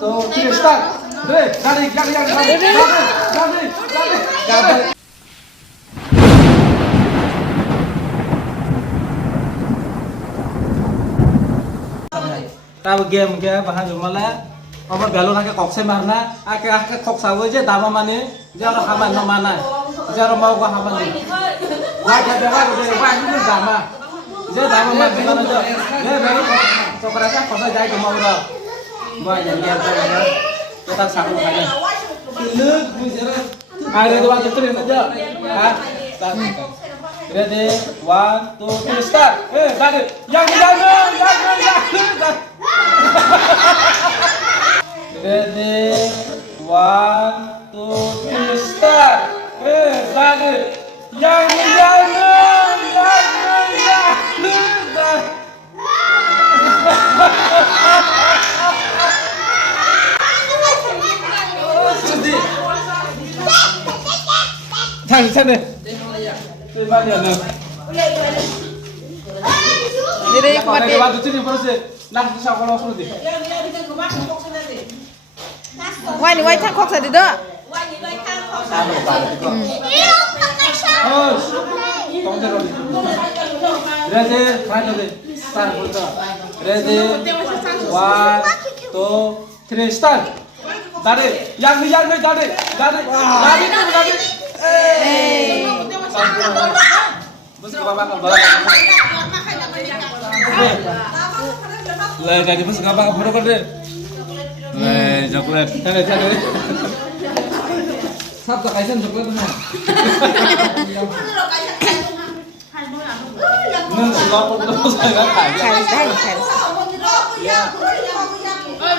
two, three, start. Ready, ready. Tahu game bahan jumlah apa belon ake kokse marna ake koksa aja dama mane jaro haman no mana jaro mau gua haman ni wah ini dama je dama mah gimana jo je baru cokrasa kosa jai ke mau ro gua jadi apa kita satu aja lek bujara ada dua tuh aja ha ready 1 2 3 start tadi yang ready 1 2 3 start tadi yang Sana. Terima kasih. Jadi kemarin waktu itu proses nak bisa kalau suruh deh. wah ini white kok tadi dah. Ready, start ready, 1 2 3 start. Dari, yang dari. Bos ke bawah ke bawah. Lah jadi bos ke bawah ke bawah deh. Coklat. Cari. Sab tak kaisan coklat tu. Nun lapor tu saya kai.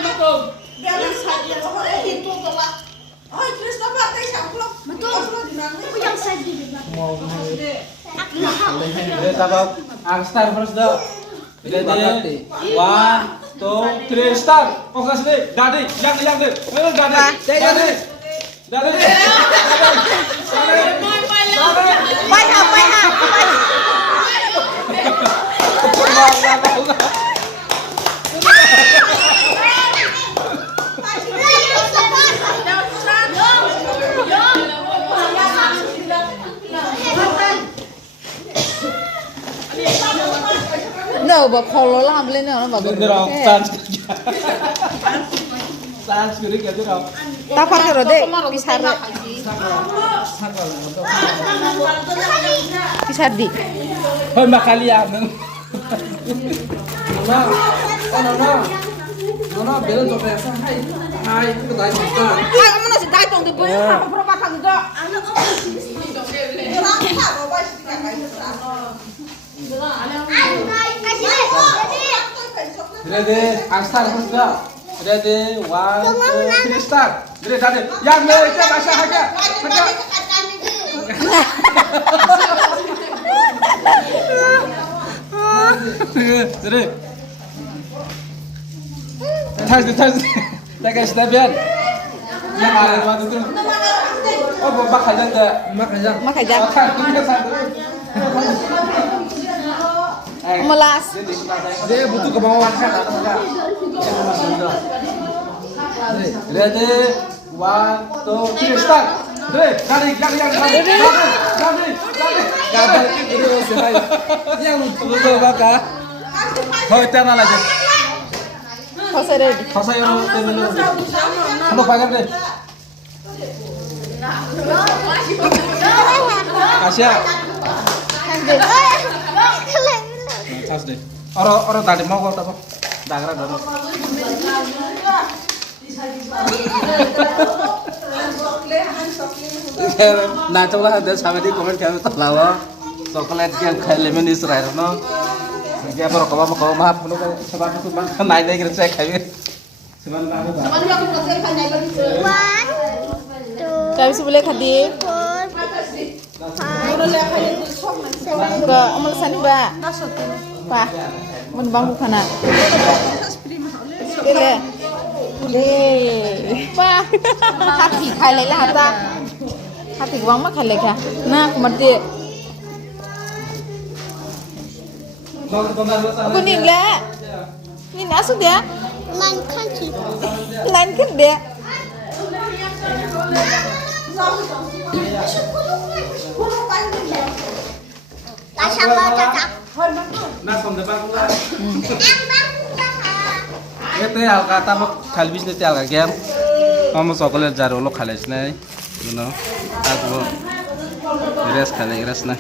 Betul. Start first dah. Ready, 1 2 3 start. Fokus deh. Dadi, yang deh. Dadi. No, but kalau lah ambilin orang bagus. Bener sans kiri gitu dong. Tapak kalau deh pisar di. Hoi makali ya neng. Nona, belum coba yang hai, itu dah kita. Kamu nasi dah tong tu boleh apa berapa kali dah? Ready, start first dah. Ready, 1 2 3 start. Ready. Yang mereka bahasa aja. Ready. Tas. Jaga stabian. Yang ada waktu itu. Oh, makan aja. Makan aja. Melas. Dia butuh kemauan kan. Ready, 1 2 3 start. Ready, yang itu saya. Yang betul baka. Hoi tanah lagi. Kosa yang dulu. Kamu pakai deh. Asia. Cas deh. Orang tadi mau kau apa? Dagra dulu. Nah, coba ada sama di komen kami terlalu coklat yang kayak lemon Israel, no? Dia baru kalau maaf, sebab itu bang naik lagi kita cek kami. Sebab aku dah. Kami sebelah kadi. Enggak, amal sani ba. Pa. Mun bangku kana. Ile. Pa. Hati khai lại là hata. Hati bang ma khai lại kya. Na kumati. Aku ni le. Ni asu dia. Lain gede. Nah, kom depan pula. Itu al kata mau kalbis nanti al game. Kamu soalnya jaro lo kalah sih, you know. Aku iras kalah iras nah.